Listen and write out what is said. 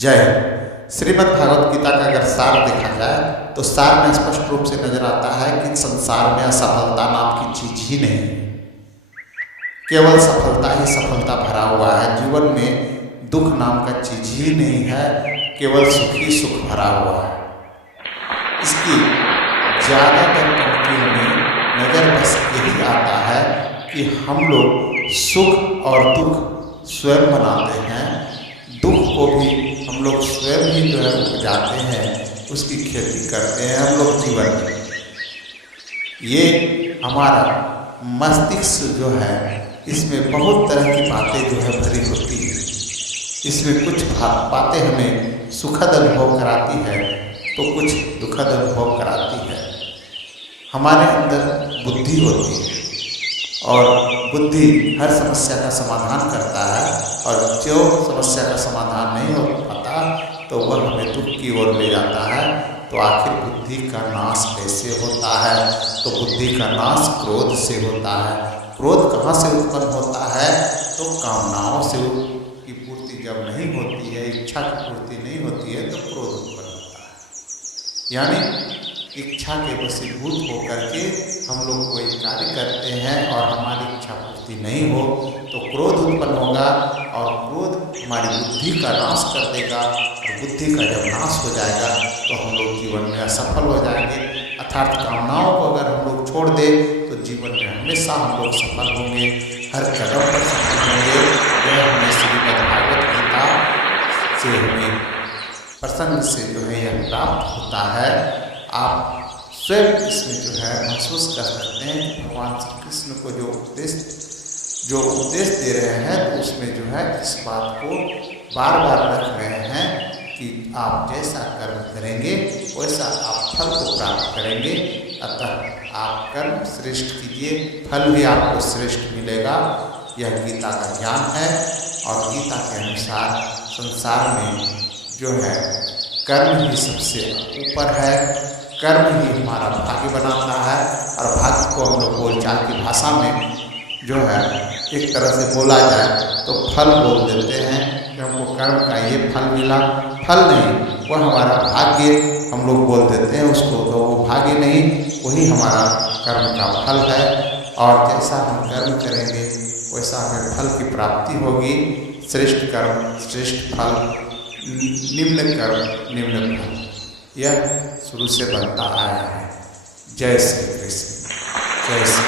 जय हिंद। श्रीमद् भागवत गीता का अगर सार देखा जाए तो सार में स्पष्ट रूप से नजर आता है कि संसार में असफलता नाम की चीज ही नहीं, केवल सफलता ही सफलता भरा हुआ है। जीवन में दुख नाम का चीज ही नहीं है, केवल सुख ही सुख भरा हुआ है। इसकी ज़्यादातर पंक्तियों में नजर बस यही आता है कि हम लोग सुख और दुख स्वयं बनाते हैं, दुख को भी हम लोग स्वयं ही जो है उपजाते हैं, उसकी खेती करते हैं हम लोग जीवन में। ये हमारा मस्तिष्क जो है इसमें बहुत तरह की बातें जो है भरी होती है। इसमें कुछ बातें हमें सुखद अनुभव कराती है तो कुछ दुखद अनुभव कराती है। हमारे अंदर बुद्धि होती है और बुद्धि हर समस्या का समाधान करता है, और जो समस्या का समाधान नहीं हो पाता तो वह हमें दुख की ओर ले जाता है। तो आखिर बुद्धि का नाश कैसे होता है? तो बुद्धि का नाश क्रोध से होता है। क्रोध कहाँ से उत्पन्न होता है? तो कामनाओं से की पूर्ति जब नहीं होती है, इच्छा की पूर्ति नहीं होती है, तो क्रोध उत्पन्न होता है। यानी इच्छा के वशीभूत होकर के हम लोग कोई कार्य करते हैं और हमारी इच्छा पूर्ति नहीं हो तो क्रोध उत्पन्न होगा, और क्रोध हमारी बुद्धि का नाश कर देगा। और बुद्धि का जब नाश हो जाएगा तो हम लोग जीवन में असफल हो जाएंगे। अर्थात कामनाओं को अगर हम लोग छोड़ दें तो जीवन में हमेशा हम लोग सफल होंगे, हर कदम पर सफल होंगे। यह हमें श्रीमद् भागवत गीता से हमें प्रसंग से जो है यह प्राप्त होता है। आप स्वयं इसमें जो है महसूस कर सकते हैं कि भगवान श्री कृष्ण को जो उपदेश दे रहे हैं तो उसमें जो है इस बात को बार बार रख रहे हैं कि आप जैसा कर्म करेंगे वैसा आप फल को प्राप्त करेंगे। अतः आप कर्म श्रेष्ठ कीजिए, फल भी आपको श्रेष्ठ मिलेगा। यह गीता का ज्ञान है, और गीता के अनुसार संसार में जो है कर्म ही सबसे ऊपर है। कर्म ही हमारा भाग्य बनाता है, और भाग्य को हम लोग बोलचाल की भाषा में जो है एक तरह से बोला जाए तो फल बोल देते हैं कि हमको कर्म का ये फल मिला। फल नहीं, वह हमारा भाग्य हम लोग बोल देते हैं उसको, तो वो भाग्य नहीं, वही हमारा कर्म का फल है। और जैसा हम कर्म करेंगे वैसा हमें फल की प्राप्ति होगी। श्रेष्ठ कर्म श्रेष्ठ फल, निम्न कर्म निम्न फल, यह शुरू से बनता आया है। जय श्री कृष्ण, जय श्री।